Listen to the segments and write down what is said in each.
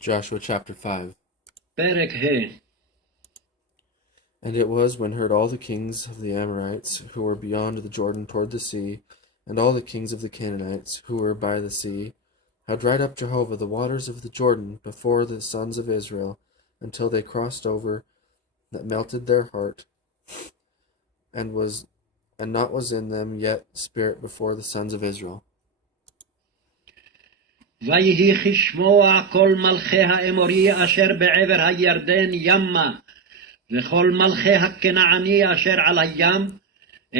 Joshua chapter 5. פרק ה'. And it was when heard all the kings of the Amorites, who were beyond the Jordan toward the sea, and all the kings of the Canaanites, who were by the sea, had dried up Jehovah the waters of the Jordan before the sons of Israel, until they crossed over, that melted their heart, and not was in them yet spirit before the sons of Israel. ויהי כשמוע כל מלכי האמורי אשר בעבר הירדן ימה, וכל מלכי הכנעני אשר על הים,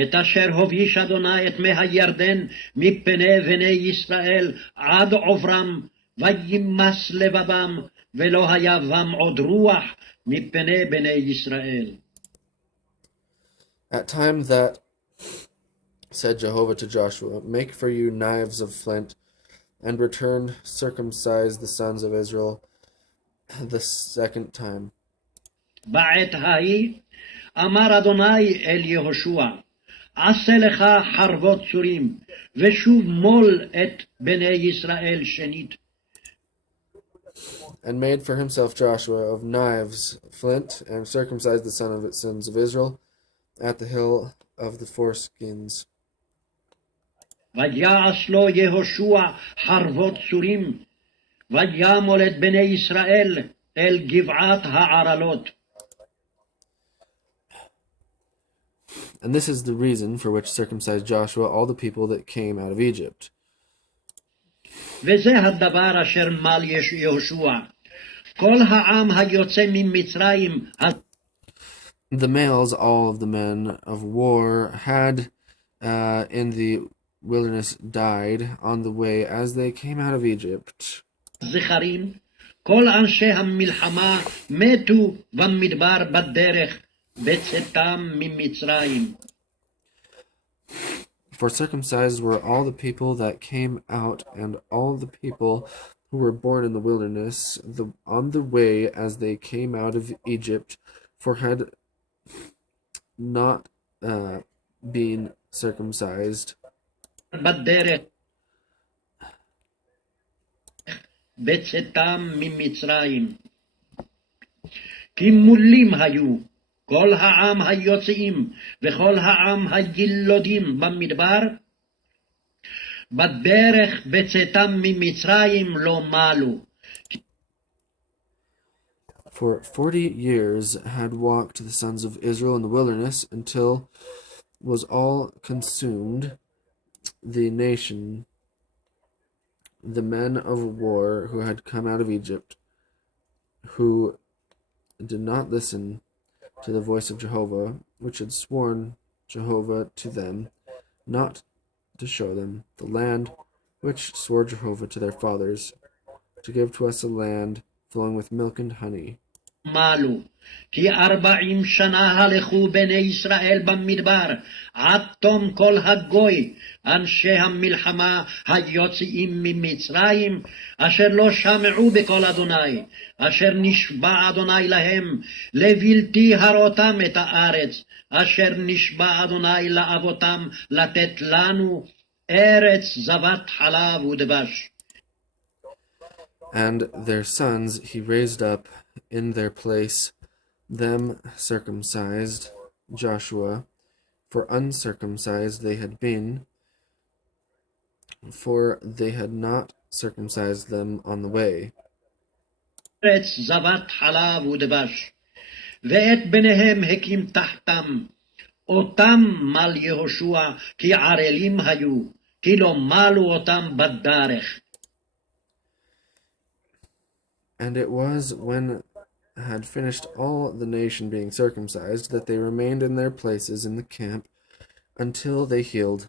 את אשר הוביש אדוני את מי הירדן מפני בני ישראל עד עוברם, וימס לבבם, ולא היה בם עוד רוח מפני בני ישראל. At time that said Jehovah to Joshua, Make for you knives of flint, and return circumcise the sons of Israel the second time. בעת ההיא אמר אדוני אל יהושע, עשה לך חרבות צורים, ושוב מול את בני ישראל שנית. And made for himself Joshua of knives flint, and circumcised the sons of Israel at the hill of the foreskins. ויעש לו יהושע חרבות צורים, וימול את בני ישראל אל גבעת הערלות. And this is the reason for which circumcised Joshua all the people that came out of Egypt. וזה הדבר אשר מל יהושע. כל העם היוצא ממצרים, The males, all of the men of war, had in the wilderness died on the way as they came out of Egypt. זכרים, כל אנשי המלחמה מתו במדבר בדרך, בצאתם ממצרים. For circumcised were all the people that came out, and all the people who were born in the wilderness, on the way as they came out of Egypt, for had not been circumcised. בדרך, בצאתם ממצרים. כי מולים היו כל העם היוצאים וכל העם הילודים במדבר, בדרך בצאתם ממצרים לא מלו. For 40 years had walked the sons of Israel in the wilderness, until was all consumed the nation, the men of war who had come out of Egypt, who did not listen to the voice of Jehovah, which had sworn Jehovah to them, not to show them the land which swore Jehovah to their fathers, to give to us a land flowing with milk and honey. מלו, כי 40 שנה הלכו בני ישראל במדבר, עד תום כל הגוי, אנשי המלחמה היוצאים ממצרים, אשר לא שמעו בקול אדוני, אשר נשבע אדוני להם, לבלתי הראותם את הארץ, אשר נשבע אדוני לאבותם לתת לנו, ארץ זבת חלב ודבש. And their sons he raised up in their place, them circumcised, Joshua, for uncircumcised they had been, for they had not circumcised them on the way. ארץ זבת חלב ודבש, ואת בניהם הקים תחתם, אותם מל יהושע, כי ערלים היו, כי לא מלו אותם בדרך. And it was when had finished all the nation being circumcised, that they remained in their places in the camp until they healed.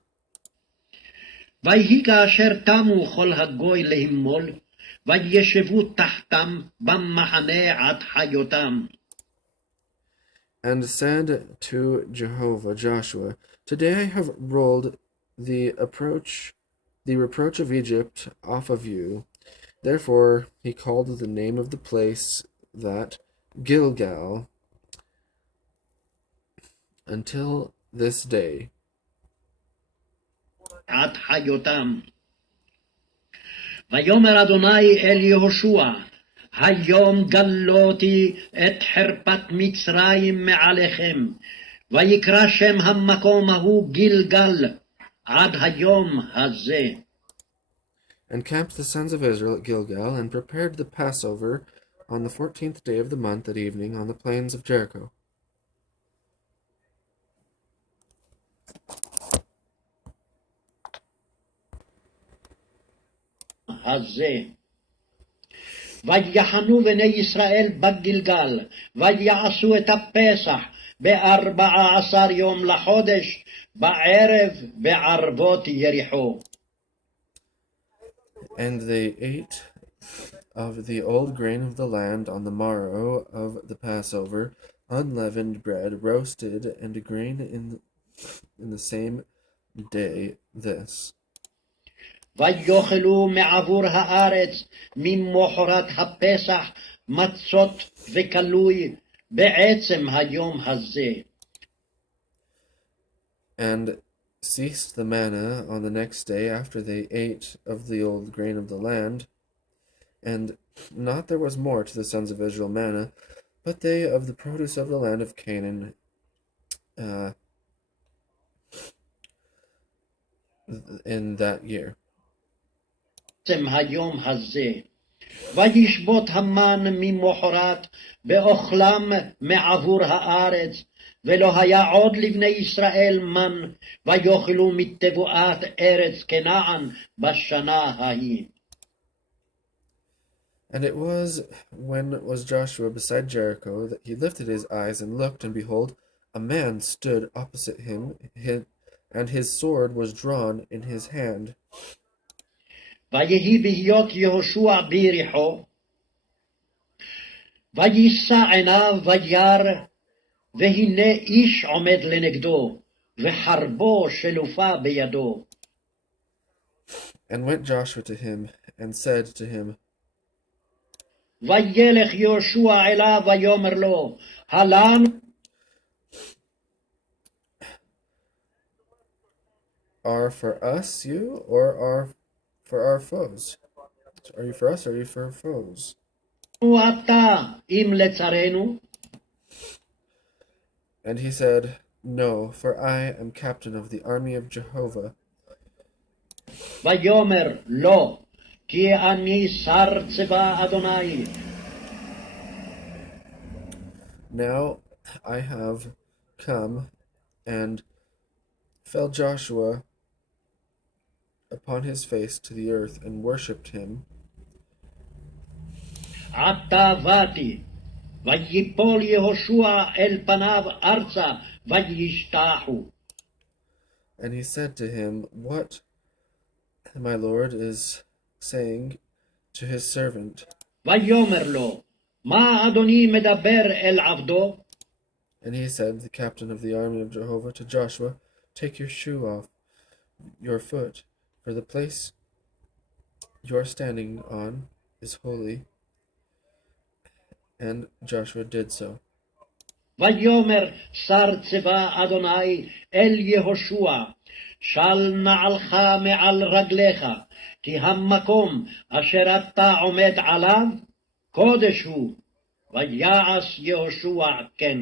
ויהי כאשר תמו כל הגוי להמול, וישבו תחתם במחנה עד חיותם. And said to Jehovah Joshua, Today I have rolled the reproach of Egypt off of you. Therefore he called the name of the place that Gilgal until this day. עד חיותם. ויאמר אדוני אל יהושע, היום גלותי את חרפת מצרים מעליכם, ויקרא שם המקום ההוא גילגל עד היום הזה. And camped the sons of Israel at Gilgal, and prepared the Passover on the 14th day of the month at evening on the plains of Jericho. הזה. ויחנו בני ישראל בגלגל, ויעשו את הפסח ב14 יום לחודש, בערב בערבות יריחו. And they ate of the old grain of the land on the morrow of the Passover, unleavened bread, roasted, and grain in the same day this. ויאכלו מעבור הארץ ממחרת הפסח מצות וקלוי בעצם היום הזה. And ceased the manna on the next day after they ate of the old grain of the land. And not there was more to the sons of Israel manna, but they of the produce of the land of Canaan in that year. בעצם היום הזה. וישבות המן ממחרת באוכלם מעבור הארץ, ולא היה עוד לבני ישראל מן, ויאכלו מתבואת ארץ כנען בשנה ההיא. And it was when was Joshua beside Jericho that he lifted his eyes and looked, and behold, a man stood opposite him, and his sword was drawn in his hand. ויהי בהיות יהושע ביריחו, ויישא עיניו וירא, והנה איש עומד לנגדו, וחרבו שלופה בידו. And went Joshua to him, and said to him, וילך יהושע אליו ויאמר לו, הלן Are for us you, or are for our foes? Are you for us, or are you for our foes? אתה אם לצרנו? And he said, No, for I am captain of the army of Jehovah. ויאמר לא, כי אני שר צבא אדוני. Now I have come, and fell Joshua upon his face to the earth, and worshipped him. עתה באתי, ויפול יהושע אל פניו ארצה, וישתחו. And he said to him, What my Lord is saying to his servant. ויאמר לו, מה אדוני מדבר אל עבדו? And he said, the captain of the army of Jehovah, to Joshua, Take your shoe off your foot, for the place you are standing on is holy. And Joshua did so. ויאמר שר צבא אדוני אל יהושע, של נעלך מעל רגליך, כי המקום אשר אתה עומד עליו, קודש הוא. ויעש יהושע כן.